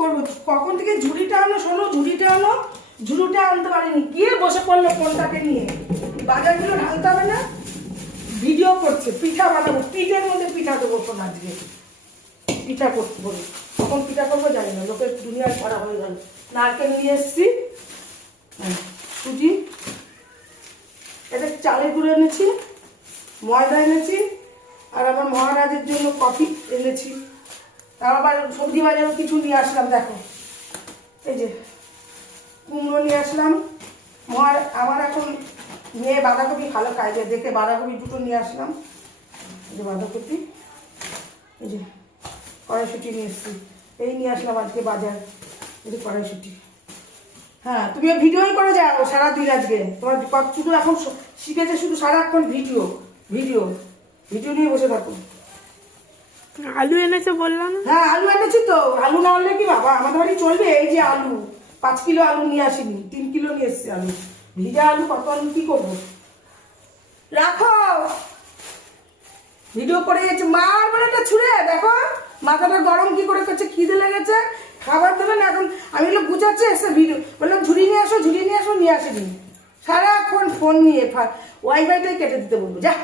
করবো? কখন থেকে ঝুড়িটা আনো, শোনো ঝুড়িটা আনো, ঝুড়িটা আনতে পারিনি, গিয়ে বসে পড়লো ফোনটাকে নিয়ে। বাজারগুলো ঢালতে হবে না? ভিডিও করছে, পিঠা বানাবো, পিঠের মধ্যে পিঠা দেবো শোন, আজকে পিঠা করতে বলি। কখন পিঠা করবো জানি না, লোকের দুনিয়ার ছড়া হয়ে গেল। নারকেল নিয়ে এসছি, সুজি, এটা চালের গুঁড়ো এনেছি, ময়দা এনেছি, আর আমার মহারাজের জন্য কফি এনেছি। তার আবার সবজি বাজারও কিছু নিয়ে আসলাম, দেখো এই যে কুমড়ো নিয়ে আসলাম। আমার এখন মেয়ে বাঁধাকপি ভালো খায়, যে দেখে বাঁধাকপি দুটো নিয়ে আসলাম। এই যে বাঁধাকপি, এই যে কড়াইশুঁটি নিয়ে এসছি, এই নিয়ে আসলাম আজকে বাজার। এই যে কড়াইশুঁটি। হ্যাঁ, তুমিও ভিডিওই করে যাও সারাদিন। আজকে তোমার শুধু এখন শিখেছে শুধু সারাক্ষণ ভিডিও ভিডিও ভিডিও নিয়ে বসে থাকো। আলু এনেছে বললাম। হ্যাঁ, আলু এনেছি তো। আলু না হলে কি বাবা আমাদের বাড়ি চলবে? এই যে আলু 5 কিলো আলু নিয়ে আসিনি, 3 কিলো নিয়ে এসছি আলু। ভিজা আলু কত আলু কি করবো? রাখো, ভিডিও করে গেছে মার মানে একটা ছুঁড়ে দেখো মাথাটা গরম কি করে করছে, খিদে লেগেছে, খাবার দেবে না। এখন আমি এগুলো গুছাচ্ছি, এসে ভিডিও বললাম ঝুড়ি নিয়ে আসো, ঝুড়ি নিয়ে আসো, নিয়ে আসেনি। সারাক্ষণ ফোন নিয়ে ওয়াইফাইটাই কেটে দিতে বলবো, যা।